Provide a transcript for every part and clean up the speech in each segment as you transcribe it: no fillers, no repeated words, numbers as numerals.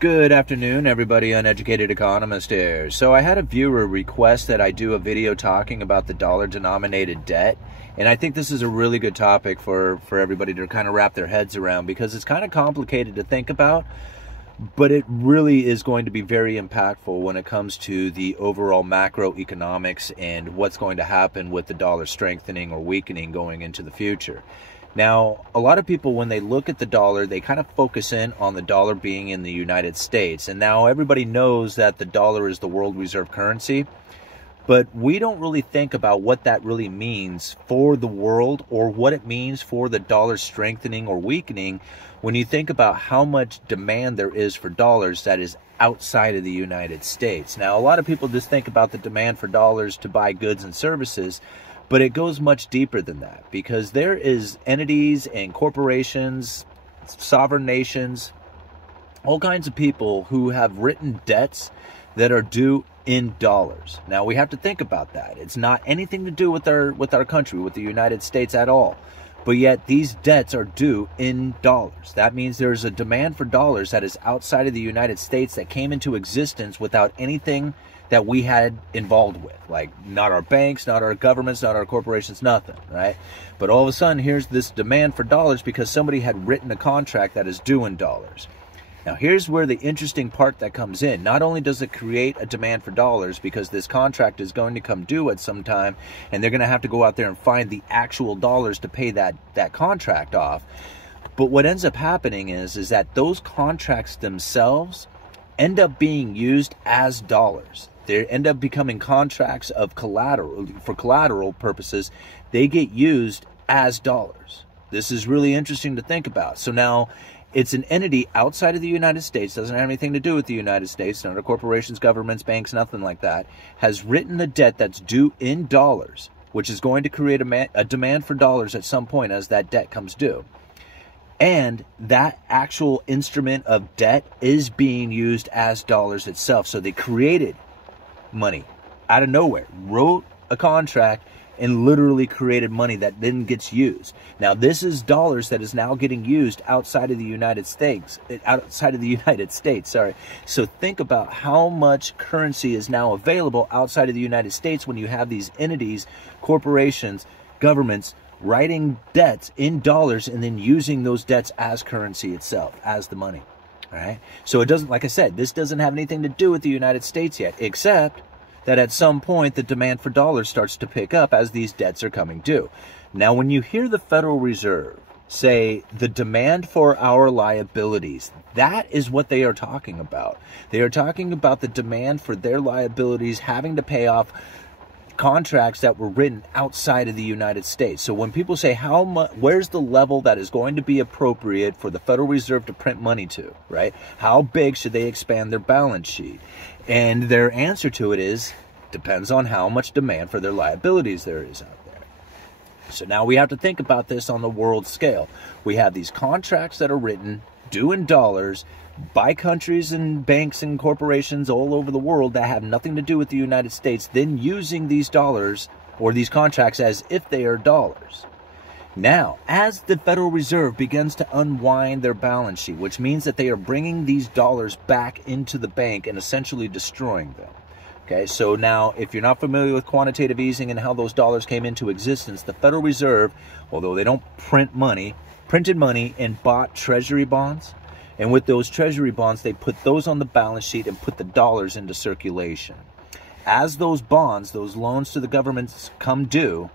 Good afternoon, everybody. Uneducated Economist here. So I had a viewer request that I do a video talking about the dollar-denominated debt, and I think this is a really good topic for everybody to kind of wrap their heads around, because it's kind of complicated to think about, but it really is going to be very impactful when it comes to the overall macroeconomics and what's going to happen with the dollar strengthening or weakening going into the future. Now, a lot of people, when they look at the dollar, they kind of focus in on the dollar being in the United States. And now everybody knows that the dollar is the world reserve currency, but we don't really think about what that really means for the world, or what it means for the dollar strengthening or weakening when you think about how much demand there is for dollars that is outside of the United States. Now, a lot of people just think about the demand for dollars to buy goods and services, but it goes much deeper than that, because there is entities and corporations, sovereign nations, all kinds of people who have written debts that are due in dollars. Now, we have to think about that. It's not anything to do with our country, with the United States at all. But yet these debts are due in dollars. That means there's a demand for dollars that is outside of the United States that came into existence without anything that we had involved with, like not our banks, not our governments, not our corporations, nothing, right? But all of a sudden, here's this demand for dollars because somebody had written a contract that is due in dollars. Now, here's where the interesting part that comes in. Not only does it create a demand for dollars because this contract is going to come due at some time, and they're going to have to go out there and find the actual dollars to pay that contract off, but what ends up happening is that those contracts themselves end up being used as dollars. They end up becoming contracts of collateral. For collateral purposes, they get used as dollars. This is really interesting to think about. So now it's an entity outside of the United States, doesn't have anything to do with the United States, none of corporations, governments, banks, nothing like that, has written a debt that's due in dollars, which is going to create a demand for dollars at some point as that debt comes due. And that actual instrument of debt is being used as dollars itself. So they created money out of nowhere, wrote a contract, and literally created money that then gets used. Now, this is dollars that is now getting used outside of the United States. So think about how much currency is now available outside of the United States when you have these entities, corporations, governments, writing debts in dollars and then using those debts as currency itself, as the money. All right. So it doesn't, like I said, this doesn't have anything to do with the United States yet, except that at some point the demand for dollars starts to pick up as these debts are coming due. Now, when you hear the Federal Reserve say the demand for our liabilities, that is what they are talking about. They are talking about the demand for their liabilities having to pay off contracts that were written outside of the United States. So when people say how much, where's the level that is going to be appropriate for the Federal Reserve to print money to, right? How big should they expand their balance sheet? And their answer to it is, depends on how much demand for their liabilities there is out there. So now we have to think about this on the world scale. We have these contracts that are written, due in dollars, by countries and banks and corporations all over the world that have nothing to do with the United States, then using these dollars or these contracts as if they are dollars. Now, as the Federal Reserve begins to unwind their balance sheet, which means that they are bringing these dollars back into the bank and essentially destroying them. Okay, so now if you're not familiar with quantitative easing and how those dollars came into existence, the Federal Reserve, although they don't print money, printed money and bought treasury bonds. And with those treasury bonds, they put those on the balance sheet and put the dollars into circulation. As those bonds, those loans to the governments come due,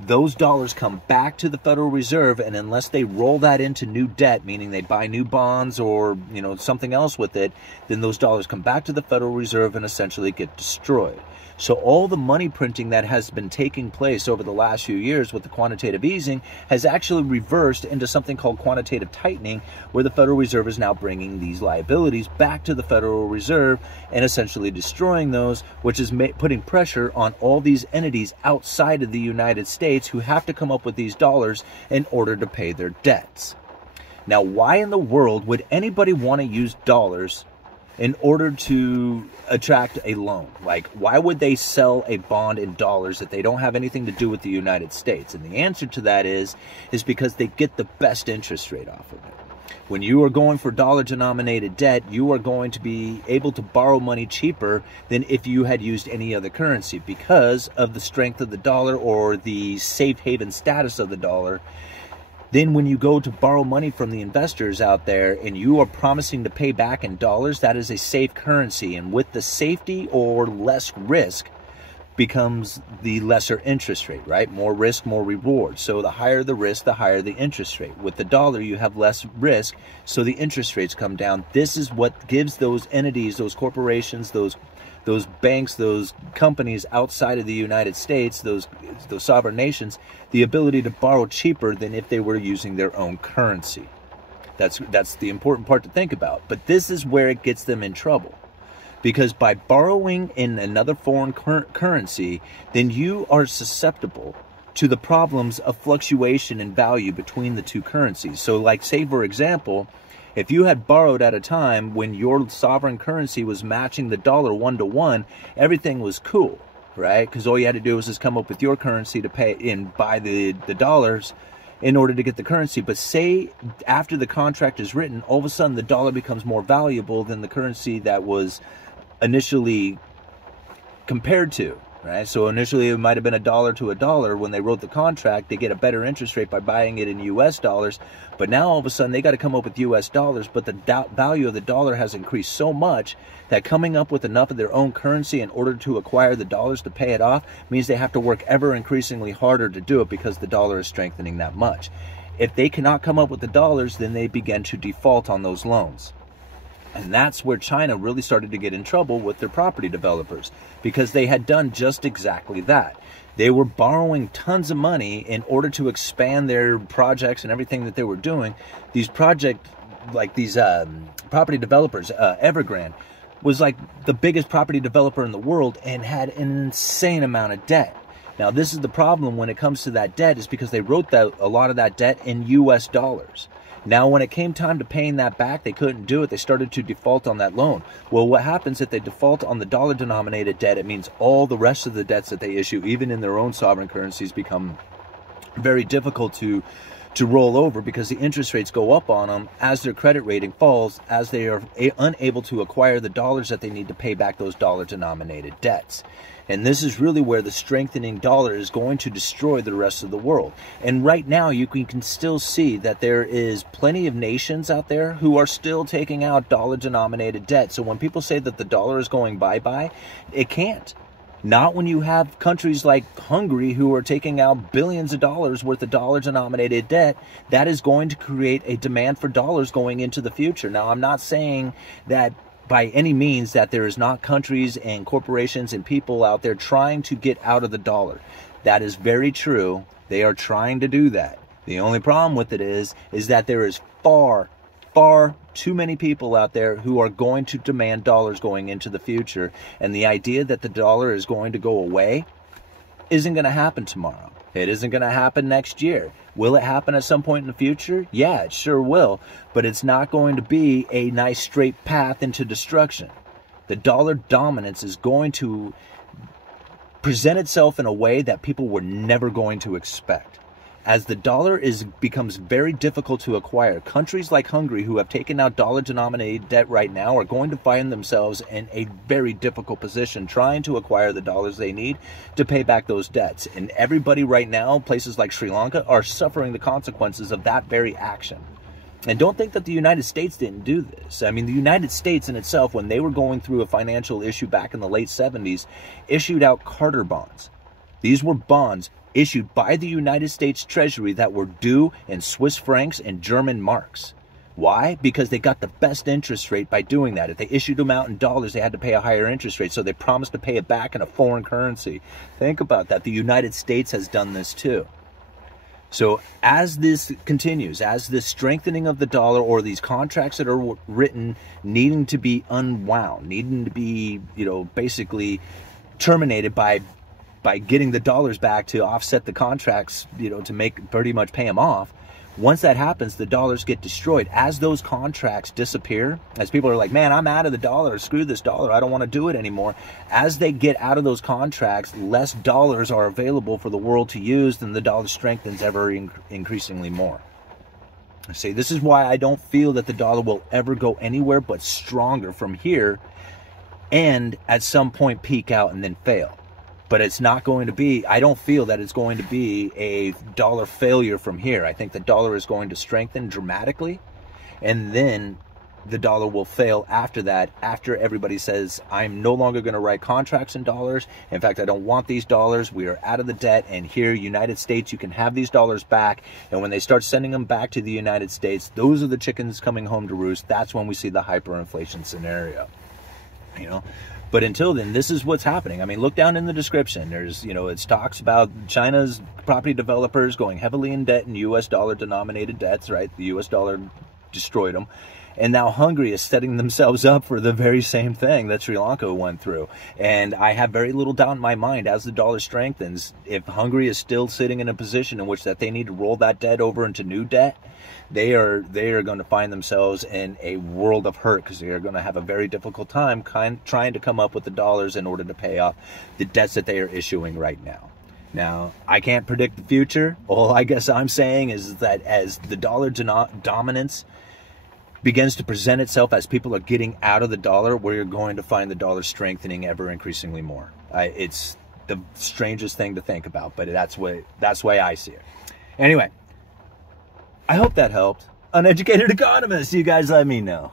those dollars come back to the Federal Reserve, and unless they roll that into new debt, meaning they buy new bonds or, something else with it, then those dollars come back to the Federal Reserve and essentially get destroyed. So all the money printing that has been taking place over the last few years with the quantitative easing has actually reversed into something called quantitative tightening, where the Federal Reserve is now bringing these liabilities back to the Federal Reserve and essentially destroying those, which is putting pressure on all these entities outside of the United States who have to come up with these dollars in order to pay their debts. Now, why in the world would anybody want to use dollars in order to attract a loan? Like, why would they sell a bond in dollars that they don't have anything to do with the United States? And the answer to that is because they get the best interest rate off of it. When you are going for dollar-denominated debt, you are going to be able to borrow money cheaper than if you had used any other currency because of the strength of the dollar or the safe haven status of the dollar. Then when you go to borrow money from the investors out there and you are promising to pay back in dollars, that is a safe currency. And with the safety or less risk becomes the lesser interest rate, right? More risk, more reward. So the higher the risk, the higher the interest rate. With the dollar, you have less risk, so the interest rates come down. This is what gives those entities, those corporations, those banks, those companies outside of the United States, those sovereign nations, the ability to borrow cheaper than if they were using their own currency. That's the important part to think about. But this is where it gets them in trouble. Because by borrowing in another foreign currency, then you are susceptible to the problems of fluctuation in value between the two currencies. So like, say for example, if you had borrowed at a time when your sovereign currency was matching the dollar 1-to-1, everything was cool, right? Because all you had to do was just come up with your currency to pay and buy the dollars in order to get the currency. But say after the contract is written, all of a sudden the dollar becomes more valuable than the currency that was initially compared to, right? So initially it might have been $1 to $1 when they wrote the contract. They get a better interest rate by buying it in US dollars, but now all of a sudden they got to come up with US dollars, but the value of the dollar has increased so much that coming up with enough of their own currency in order to acquire the dollars to pay it off means they have to work ever increasingly harder to do it because the dollar is strengthening that much. If they cannot come up with the dollars, then they begin to default on those loans. And that's where China really started to get in trouble with their property developers, because they had done just exactly that. They were borrowing tons of money in order to expand their projects and everything that they were doing. These property developers, Evergrande was like the biggest property developer in the world and had an insane amount of debt. Now, this is the problem when it comes to that debt, is because they wrote a lot of that debt in US dollars. Now, when it came time to paying that back, they couldn't do it. They started to default on that loan. Well, what happens if they default on the dollar-denominated debt? It means all the rest of the debts that they issue, even in their own sovereign currencies, become very difficult to roll over because the interest rates go up on them as their credit rating falls, as they are unable to acquire the dollars that they need to pay back those dollar-denominated debts. And this is really where the strengthening dollar is going to destroy the rest of the world. And right now, you can still see that there is plenty of nations out there who are still taking out dollar-denominated debt. So when people say that the dollar is going bye-bye, it can't. Not when you have countries like Hungary who are taking out billions of dollars worth of dollar-denominated debt. That is going to create a demand for dollars going into the future. Now, I'm not saying that by any means that there is not countries and corporations and people out there trying to get out of the dollar. That is very true. They are trying to do that. The only problem with it is that there is far too many people out there who are going to demand dollars going into the future. And the idea that the dollar is going to go away isn't going to happen tomorrow. It isn't going to happen next year. Will it happen at some point in the future? Yeah, it sure will. But it's not going to be a nice straight path into destruction. The dollar dominance is going to present itself in a way that people were never going to expect. As the dollar becomes very difficult to acquire, countries like Hungary, who have taken out dollar-denominated debt right now, are going to find themselves in a very difficult position trying to acquire the dollars they need to pay back those debts. And everybody right now, places like Sri Lanka, are suffering the consequences of that very action. And don't think that the United States didn't do this. I mean, the United States in itself, when they were going through a financial issue back in the late 70s, issued out Carter bonds. These were bonds issued by the United States Treasury that were due in Swiss francs and German marks. Why? Because they got the best interest rate by doing that. If they issued them out in dollars, they had to pay a higher interest rate, so they promised to pay it back in a foreign currency. Think about that. The United States has done this too. So as this continues, as this strengthening of the dollar, or these contracts that are written needing to be unwound, needing to be, basically terminated by getting the dollars back to offset the contracts, to make pretty much pay them off. Once that happens, the dollars get destroyed. As those contracts disappear, as people are like, man, I'm out of the dollar, screw this dollar, I don't want to do it anymore. As they get out of those contracts, less dollars are available for the world to use, and the dollar strengthens ever increasingly more. See, this is why I don't feel that the dollar will ever go anywhere but stronger from here, and at some point peak out and then fail. But it's not going to be, I don't feel that it's going to be a dollar failure from here. I think the dollar is going to strengthen dramatically, and then the dollar will fail after that, after everybody says, I'm no longer going to write contracts in dollars. In fact, I don't want these dollars. We are out of the debt, and here, United States, you can have these dollars back. And when they start sending them back to the United States, those are the chickens coming home to roost. That's when we see the hyperinflation scenario, you know. But until then, this is what's happening. I mean, look down in the description. There's, you know, it talks about China's property developers going heavily in debt in U.S. dollar denominated debts, right? The U.S. dollar destroyed them. And now Hungary is setting themselves up for the very same thing that Sri Lanka went through. And I have very little doubt in my mind, as the dollar strengthens, if Hungary is still sitting in a position in which that they need to roll that debt over into new debt, they are going to find themselves in a world of hurt, because they are going to have a very difficult time trying to come up with the dollars in order to pay off the debts that they are issuing right now. Now, I can't predict the future. All I guess I'm saying is that as the dollar dominance begins to present itself, as people are getting out of the dollar, we're going to find the dollar strengthening ever increasingly more. It's the strangest thing to think about, but that's the way I see it. Anyway, I hope that helped. Uneducated Economist, you guys let me know.